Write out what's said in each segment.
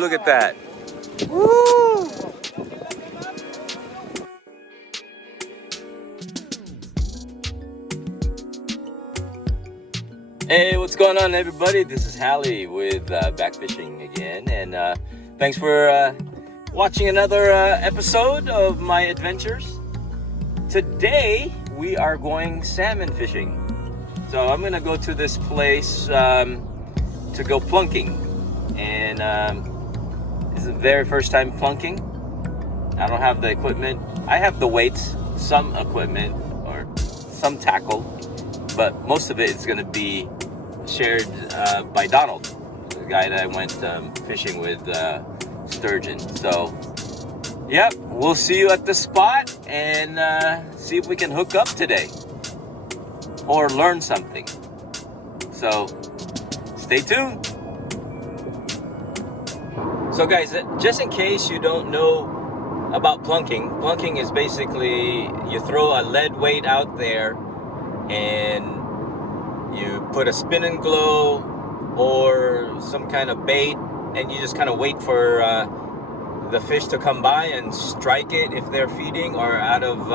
look at that. Woo! Hey, what's going on, everybody? This is Hallie with Back Fishing again, and thanks for watching another episode of my adventures. Today we are going salmon fishing. So I'm gonna go to this place to go plunking, and it's the very first time plunking. I don't have the equipment. I have the weights, some equipment, or some tackle, but most of it is gonna be shared by Donald, the guy that I went fishing with sturgeon. So yep, we'll see you at the spot and see if we can hook up today or learn something. So stay tuned. So guys, just in case you don't know about plunking, plunking is basically you throw a lead weight out there and you put a spin and glow or some kind of bait, and you just kind of wait for the fish to come by and strike it if they're feeding, or out of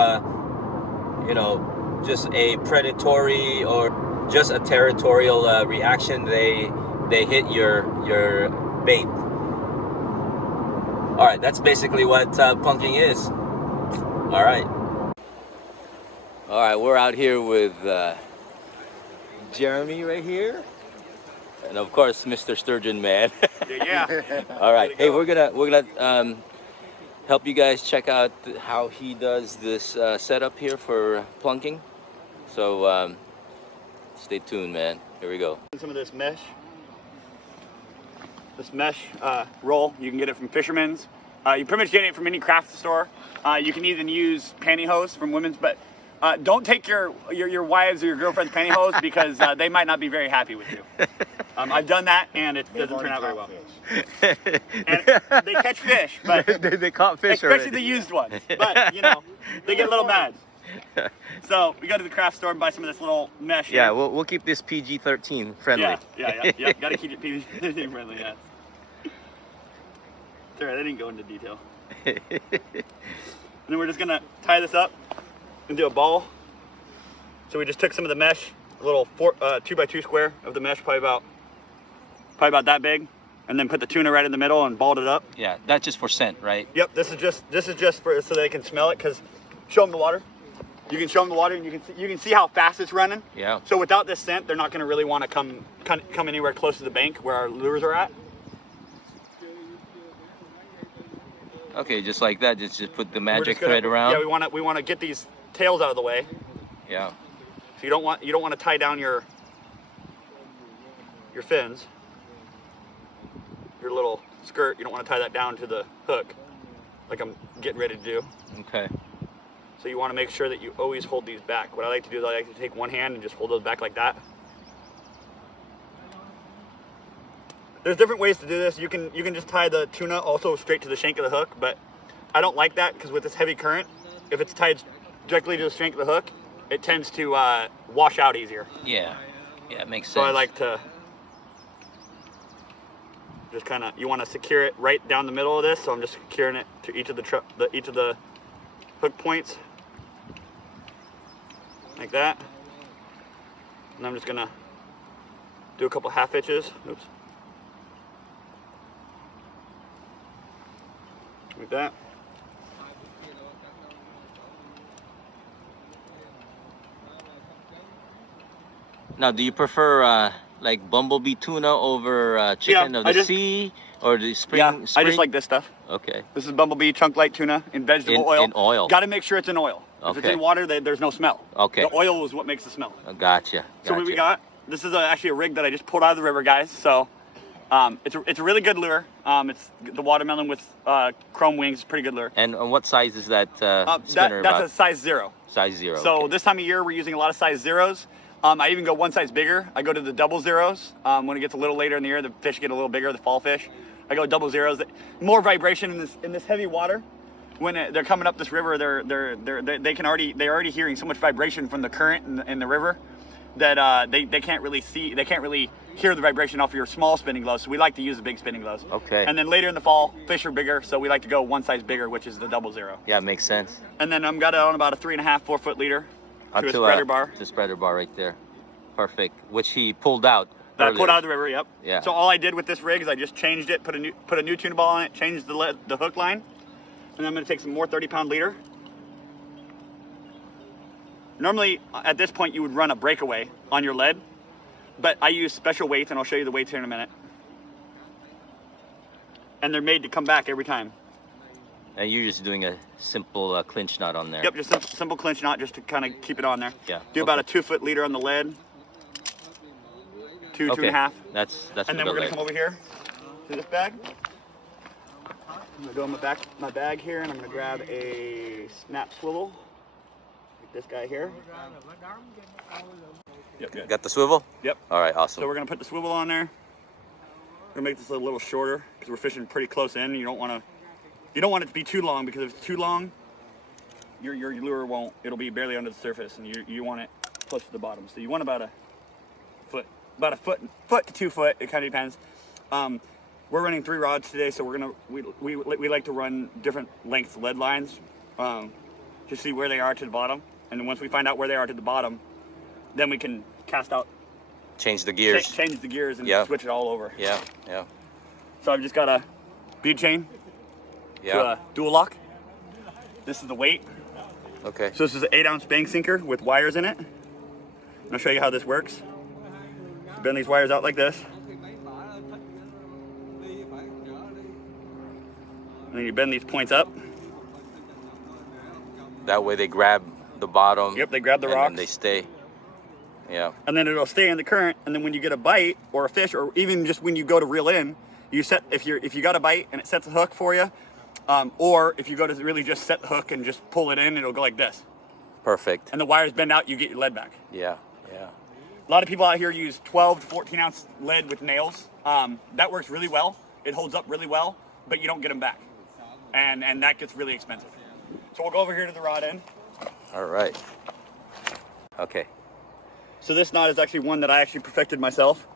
just a predatory or just a territorial reaction, they hit your bait. All right, that's basically what plunking is. All right, we're out here with Jeremy right here, and of course Mr. Sturgeon Man. Yeah. All right, hey, we're gonna help you guys check out how he does this setup here for plunking. So stay tuned, man. Here we go. Some of this mesh roll, you can get it from Fisherman's. You pretty much get it from any craft store. You can even use pantyhose from women's, but don't take your wives or your girlfriend's pantyhose because they might not be very happy with you. I've done that and it doesn't turn out very well. And they catch fish, but they caught fish especially already. the used ones. But they get a little mad. So we go to the craft store and buy some of this little mesh. Yeah, we'll keep this PG-13 friendly. Yeah. Gotta keep it PG-13 friendly. Yeah. It's alright. I didn't go into detail. And then we're just gonna tie this up and do a ball. So we just took some of the mesh, a little 2x2 square of the mesh, probably about that big, and then put the tuna right in the middle and balled it up. Yeah, that's just for scent, right? Yep. This is just for so they can smell it. Cause show them the water. You can show them the water, and you can see how fast it's running. Yeah. So without this scent, they're not going to really want to come anywhere close to the bank where our lures are at. Okay, just like that. Just put the magic thread around. Yeah, we want to get these tails out of the way. Yeah. So you don't want to tie down your fins, your little skirt. You don't want to tie that down to the hook, like I'm getting ready to do. Okay. So you want to make sure that you always hold these back. What I like to do is I like to take one hand and just hold those back like that. There's different ways to do this. You can just tie the tuna also straight to the shank of the hook, but I don't like that because with this heavy current, if it's tied directly to the shank of the hook, it tends to wash out easier. Yeah, it makes sense. So I like to just kind of, you want to secure it right down the middle of this, so I'm just securing it to each of the hook points, like that. And I'm just gonna do a couple half hitches. Oops. Like that. Now, do you prefer like bumblebee tuna over chicken of the sea or the spring? Yeah, I just like this stuff. Okay. This is bumblebee chunk light tuna in vegetable oil. In oil. Got to make sure it's in oil. If it's in water, there's no smell. Okay. The oil is what makes the smell. Gotcha. So what we got? This is actually a rig that I just pulled out of the river, guys. So it's a really good lure. It's the watermelon with chrome wings. Pretty good lure. And what size is that spinner? That's a size 0. Size 0. So okay. This time of year, we're using a lot of size 0s. I even go one size bigger. I go to the double 0s. When it gets a little later in the year, the fish get a little bigger, the fall fish. I go double 0s. More vibration in this heavy water. When they're coming up this river, they're already hearing so much vibration from the current in the river that they can't really hear the vibration off your small spinning glows, so we like to use the big spinning glows. Okay. And then later in the fall, fish are bigger, so we like to go one size bigger, which is the 00. Yeah, makes sense. And then I'm got it on about a 3.5, 4 foot leader to a spreader bar. The spreader bar right there. Perfect. Which he pulled out. That I pulled out of the river, yep. Yeah. So all I did with this rig is I just changed it, put a new tuna ball on it, changed the hook line, and then I'm gonna take some more 30-pound leader. Normally, at this point, you would run a breakaway on your lead, but I use special weights, and I'll show you the weights here in a minute. And they're made to come back every time. And you're just doing a simple clinch knot on there. Yep, just a simple clinch knot just to kind of keep it on there. Yeah. Do about a 2 foot leader on the lead. Two and a half. That's and then we're gonna come over here to this bag. I'm gonna go in my bag here, and I'm gonna grab a snap swivel. Like this guy here. Yep, good. Got the swivel? Yep. All right, awesome. So we're gonna put the swivel on there. We're gonna make this a little shorter because we're fishing pretty close in. And you don't want it to be too long, because if it's too long, your lure won't. It'll be barely under the surface, and you want it close to the bottom. So you want about a foot to 2 foot. It kind of depends. We're running 3 rods today, so we like to run different length lead lines to see where they are to the bottom, and then once we find out where they are to the bottom, then we can cast out. Change the gears. Change the gears and switch it all over. Yeah, yeah. So I've just got a bead chain to a dual lock. This is the weight. Okay. So this is an 8-ounce bank sinker with wires in it. And I'll show you how this works. Bend these wires out like this. And then you bend these points up. That way they grab the bottom. Yep, they grab the rocks. And they stay. Yeah. And then it'll stay in the current, and then when you get a bite or a fish, or even just when you go to reel in, you set, if you got a bite and it sets a hook for you, or if you go to really just set the hook and just pull it in, it'll go like this. Perfect. And the wires bend out, you get your lead back. Yeah, yeah. A lot of people out here use 12 to 14 ounce lead with nails. That works really well. It holds up really well, but you don't get them back. And that gets really expensive. So we'll go over here to the rod end. All right. Okay. So this knot is actually one that I actually perfected myself.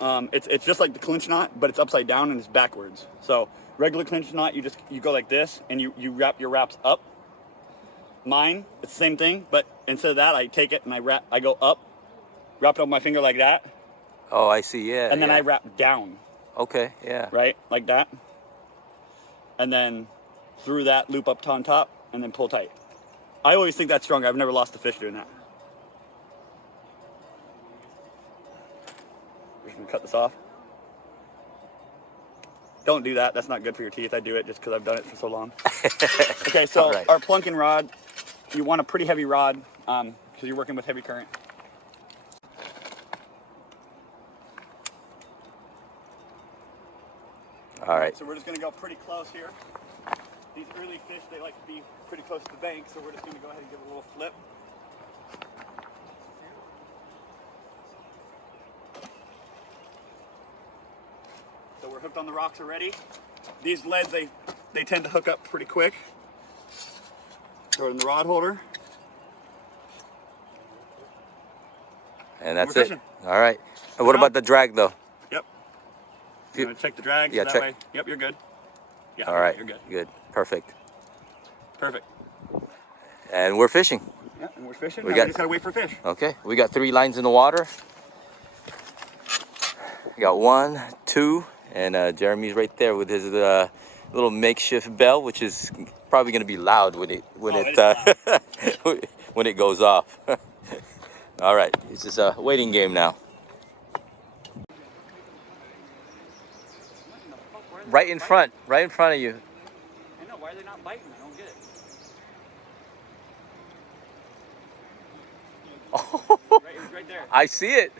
It's just like the clinch knot, but it's upside down and it's backwards. So regular clinch knot, you go like this, and you wrap your wraps up. Mine, it's the same thing, but instead of that, I take it and I go up, wrap it on my finger like that. Oh, I see. Yeah. And then I wrap down. Okay. Yeah. Right, like that. And then through that, loop up on top, and then pull tight. I always think that's stronger. I've never lost a fish doing that. We're just gonna cut this off. Don't do that. That's not good for your teeth. I do it just because I've done it for so long. Okay, so our plunking rod, you want a pretty heavy rod because you're working with heavy current. All right. So we're just gonna go pretty close here. These early fish, they like to be pretty close to the bank, so we're just gonna go ahead and give it a little flip. So we're hooked on the rocks already. These leads, they tend to hook up pretty quick. Throw it in the rod holder. And that's We're it. fishing. All right. And what about the drag though? Yep. You want to check the drag? Yeah, so that check. way. Yep, you're good. Yeah. All right. You're good. Good. Perfect. Perfect. And we're fishing. Yeah, and we're fishing. We We just gotta wait for fish. Okay. We got 3 lines in the water. We got 1, 2, and Jeremy's right there with his little makeshift bell, which is probably going to be loud when it when it goes off. All right, it's just a waiting game now. Right in front of you. I know, why are they not biting? I don't get it. Oh, Right there. I see it.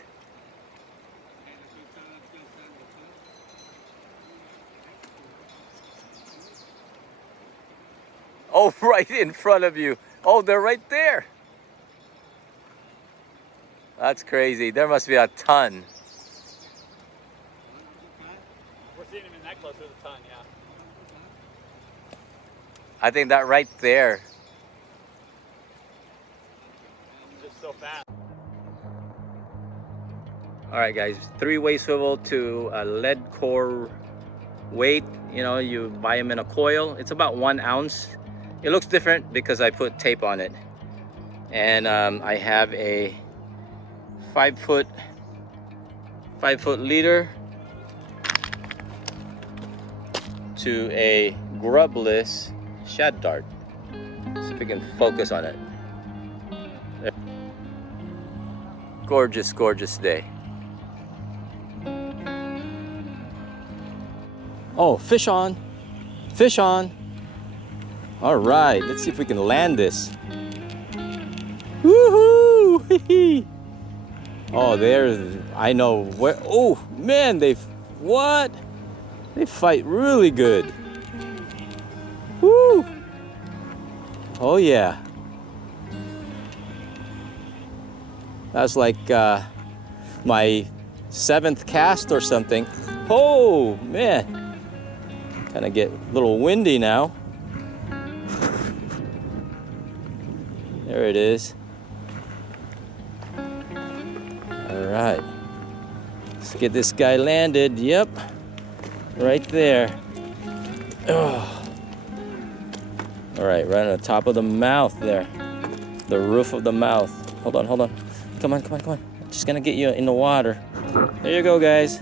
Oh, right in front of you. Oh, they're right there. That's crazy. There must be a ton. We're seeing them in that close to the ton, yeah. I think that right there. Just so fast. All right, guys, 3-way swivel to a lead core weight. You know, you buy them in a coil. It's about 1 ounce. It looks different because I put tape on it. And I have a 5-foot leader to a grubless shad dart. See if we can focus on it. There. Gorgeous, gorgeous day. Oh, fish on. Fish on. All right, let's see if we can land this. Woohoo! Oh, there's, I know where, oh man, what? They fight really good. Woo! Oh yeah. That's like my 7th cast or something. Oh man. Kind of get a little windy now. There it is. All right. Let's get this guy landed. Yep. Right there. Oh. All right, right on the top of the mouth there. The roof of the mouth. Hold on, hold on. Come on, come on, come on. Just gonna get you in the water. There you go, guys.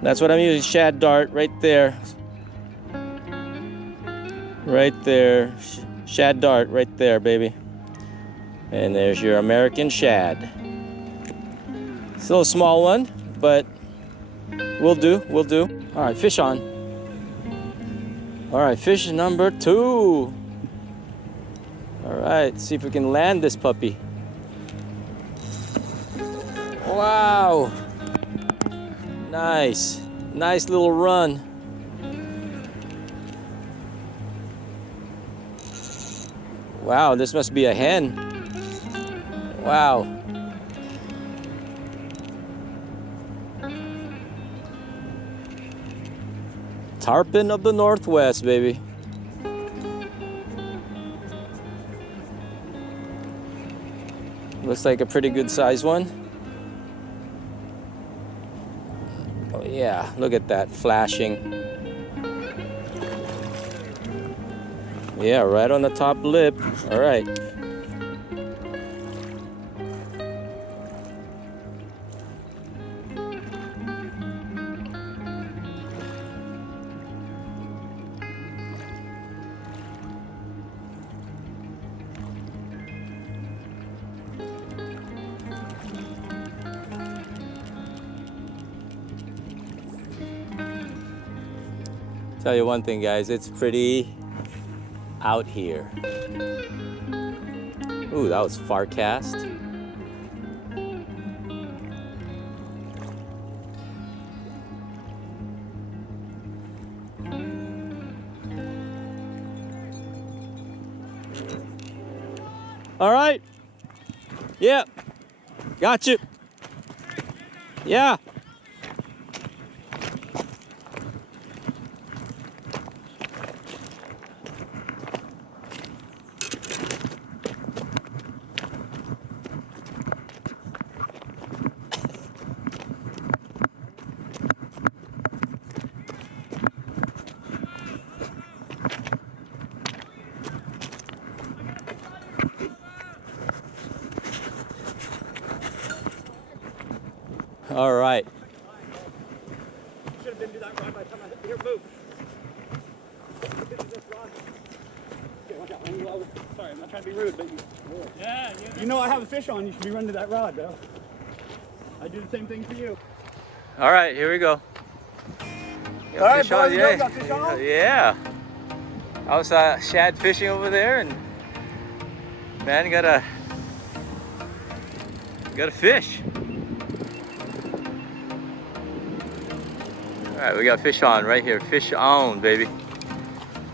That's what I'm using, shad dart, right there. Right there. Shad dart, right there, baby. And there's your American shad. It's a little small one, but will do, will do. All right, fish on. All right, fish number 2. All right, see if we can land this puppy. Wow. Nice. Nice little run. Wow, this must be a hen. Wow. Tarpon of the Northwest, baby. Looks like a pretty good size one. Oh yeah, look at that flashing. Yeah, right on the top lip. All right. Tell you one thing, guys, it's pretty out here. Ooh, that was far cast. All right. Yeah. Got you. Yeah. All right. Should have been to that rod by the time I hit here. Move. Okay, watch out. Sorry, I'm not trying to be rude, but you know I have a fish on. You should be running to that rod, though. I do the same thing for you. All right, here we go. All right, boys, got fish on? Yeah. I was shad fishing over there, and man, got a fish. All right, we got fish on right here. Fish on, baby.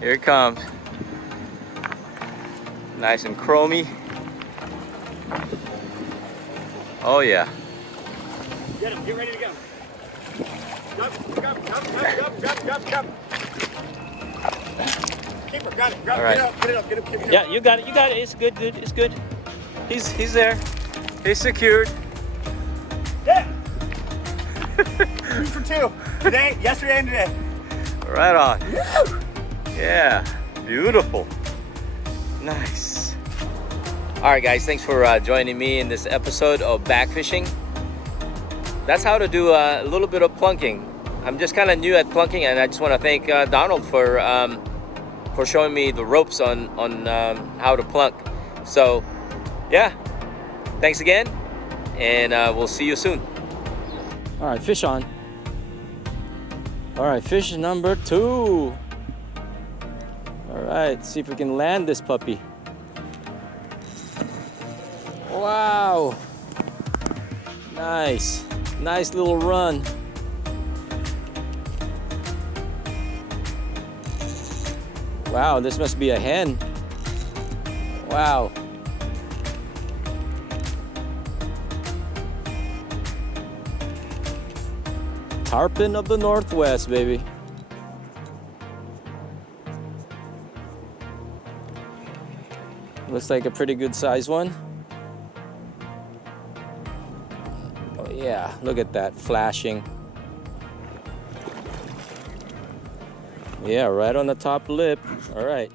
Here it comes. Nice and chromy. Oh yeah. Get him. Get ready to go. Jump. Keeper, got it. Grab, all right. Get it up. Yeah, you got it. You got it. It's good, dude. It's good. He's there. He's secured. 2 for 2. Today, yesterday, and today. Right on. Yeah, beautiful. Nice. All right, guys, thanks for joining me in this episode of backfishing. That's how to do a little bit of plunking. I'm just kind of new at plunking, and I just want to thank Donald for showing me the ropes on how to plunk. So, yeah, thanks again, and we'll see you soon. All right, fish on. All right, fish number 2. All right, see if we can land this puppy. Wow. Nice. Nice little run. Wow, this must be a hen. Wow. Tarpon of the Northwest, baby. Looks like a pretty good size one. Oh yeah, look at that flashing. Yeah, right on the top lip. All right.